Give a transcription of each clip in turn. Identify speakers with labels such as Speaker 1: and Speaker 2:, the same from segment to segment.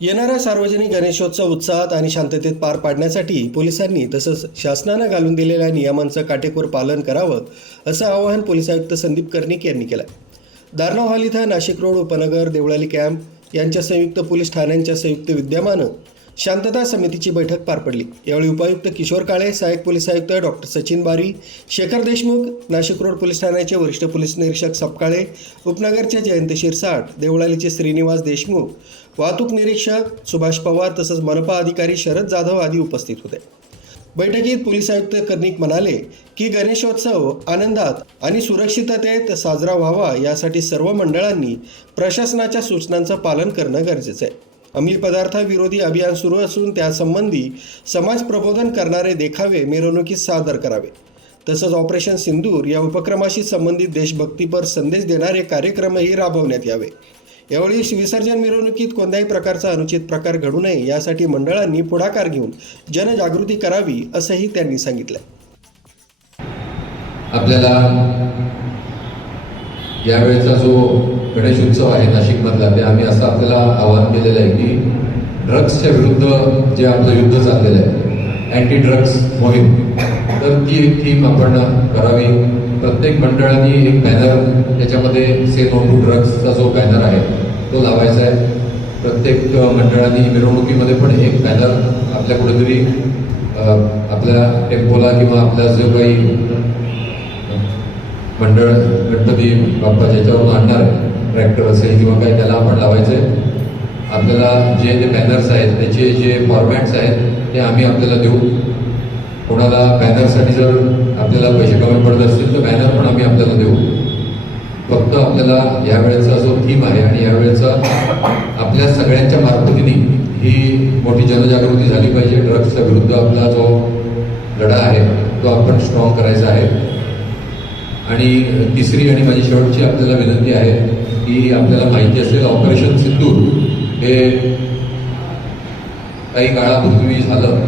Speaker 1: येणारा सार्वजनिक गणेशोत्सव उत्साहात आणि शांततेत पार पाडण्यासाठी पोलिसांनी तसंच शासनानं घालून दिलेल्या नियमांचं काटेकोर पालन करावं असं आवाहन पोलीस आयुक्त संदीप कर्णिक यांनी केलं दारनाव हॉल इथं नाशिक रोड उपनगर देवळाली कॅम्प यांच्या संयुक्त पोलीस ठाण्यांच्या संयुक्त विद्यमानं शांतता समितीची बैठक पार पडली यावेळी उपायुक्त किशोर काळे सहाय्यक पोलीस आयुक्त doctor Sachin Bari Shekhar Deshmukh Nashik road police ठाण्याचे वरिष्ठ पोलीस निरीक्षक सपकाळे उपनगरचे जयंत शिरसाट देवळालीचे श्रीनिवास देशमुख वाहतूक निरीक्षक सुभाष पवार तसंच मनपा अधिकारी शरद जाधव आदी उपस्थित होते बैठकीत पोलीस आयुक्त कर्णिक म्हणाले की गणेशोत्सव आनंदात आणि सुरक्षिततेत साजरा व्हावा यासाठी सर्व मंडळांनी प्रशासनाच्या सूचनांचं पालन करणं गरजेचं आहे विरोधी अभियान सुरू असून त्यासंबंधी समाज प्रबोधन करणारे देखावे मिरवणुकीत सादर करावे तसंच ऑपरेशन सिंदूर या उपक्रमाशी संबंधित देशभक्तीपर संदेश देणारे कार्यक्रमही राबवण्यात यावे यावेळी विसर्जन मिरवणुकीत कोणत्याही प्रकारचा अनुचित प्रकार घडू नये यासाठी मंडळांनी पुढाकार घेऊन जनजागृती करावी असंही त्यांनी सांगितलं
Speaker 2: आपल्याला यावेळेचा जो गणेश उत्सव आहे नाशिकमधला ते आम्ही असं आपल्याला आवाहन केलेलं आहे की ड्रग्सच्या विरुद्ध जे आमचं युद्ध चाललेलं आहे अँटी ड्रग्स मोहीम तर ती एक थीम आपण करावी प्रत्येक मंडळाने एक बॅनर याच्यामध्ये से नो टू ड्रग्सचा जो बॅनर आहे तो लावायचा आहे प्रत्येक मंडळाने मिरवणुकीमध्ये पण एक बॅनर आपल्या कुठेतरी आपल्या टेम्पोला किंवा आपल्या जो काही मंडळ गणपती बाप्पा ज्याच्यावरून आणणार आहे ट्रॅक्टर असेल किंवा काय त्याला आपण लावायचं आहे आपल्याला जे जे बॅनर्स आहेत त्याचे जे फॉर्मॅट्स आहेत ते आम्ही आपल्याला देऊ कोणाला बॅनरसाठी जर आपल्याला पैसे कमी पडत असतील तर बॅनर पण आम्ही आपल्याला देऊ फक्त आपल्याला यावेळेचा जो थीम आहे आणि यावेळेचा आपल्या सगळ्यांच्या मार्फतीने ही मोठी जनजागृती झाली पाहिजे ड्रग्सच्या विरुद्ध आपला जो लढा आहे तो आपण स्ट्रॉंग करायचा आहे आणि तिसरी आणि माझी शेवटची आपल्याला विनंती आहे की आपल्याला माहिती असेल ऑपरेशन सिंदूर हे काही काळापूर्वी झालं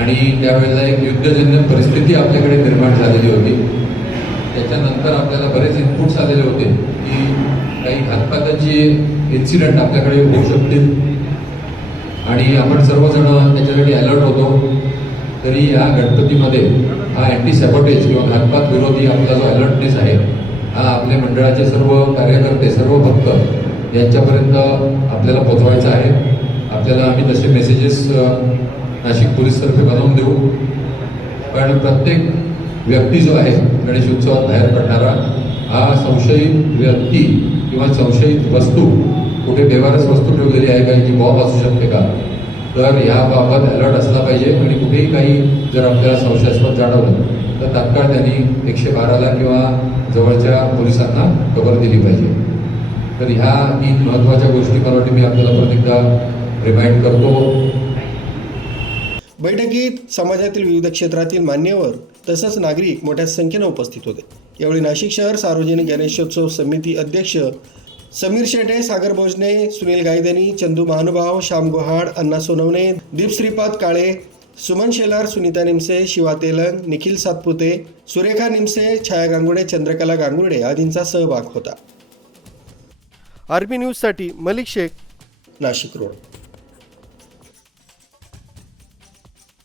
Speaker 2: आणि त्यावेळेला एक युद्धजन्य परिस्थिती आपल्याकडे निर्माण झालेली होती त्याच्यानंतर आपल्याला बरेच इनपुट्स आलेले होते की काही घातपाताचे इन्सिडेंट आपल्याकडे होऊ शकतील आणि आपण सर्वजण त्याच्यासाठी अलर्ट होतो तरी या गणपतीमध्ये हा अँटी सॅबोटेज किंवा घातपात विरोधी आपला जो अलर्टनेस आहे आपले मंडळाचे सर्व कार्यकर्ते सर्व भक्त यांच्यापर्यंत आपल्याला पोचवायचं आहे आपल्याला आम्ही तसे मेसेजेस नाशिक पोलीसतर्फे बनवून देऊ पण प्रत्येक व्यक्ती जो आहे गणेश उत्सवात बाहेर पडणारा हा संशयित व्यक्ती किंवा संशयित वस्तू कुठे बेवारस वस्तू ठेवलेली आहे का जी बॉब असू शकते का तर बाबत अलर्ट असला पाहिजे आणि कुठेही काही जर आपल्याला संशयास्पद जाणवलं तर तात्काळ त्यांनी एकशे बाराला किंवा जवळच्या पोलिसांना खबर दिली पाहिजे तर ह्या तीन महत्वाच्या गोष्टी मला वाटतं मी आपल्याला परत एकदा रिमाइंड करतो
Speaker 1: बैठकीत समाजातील विविध क्षेत्रातील मान्यवर तसंच नागरिक मोठ्या संख्येनं उपस्थित होते यावेळी नाशिक शहर सार्वजनिक गणेशोत्सव समिती अध्यक्ष समीर शेटे सागर भोजने सुनील गायदेनी चंदू महानुभाव श्याम गुहाड अण्णा सोनवणे दीप श्रीपाद काळे सुमन शेलार सुनीता निमसे शिवा तेलंग निखिल सातपुते सुरेखा निमसे छाया गांगुडे चंद्रकला गांगुडे आदींचा सहभाग होता आरबी न्यूजसाठी मलिक शेख नाशिक रोड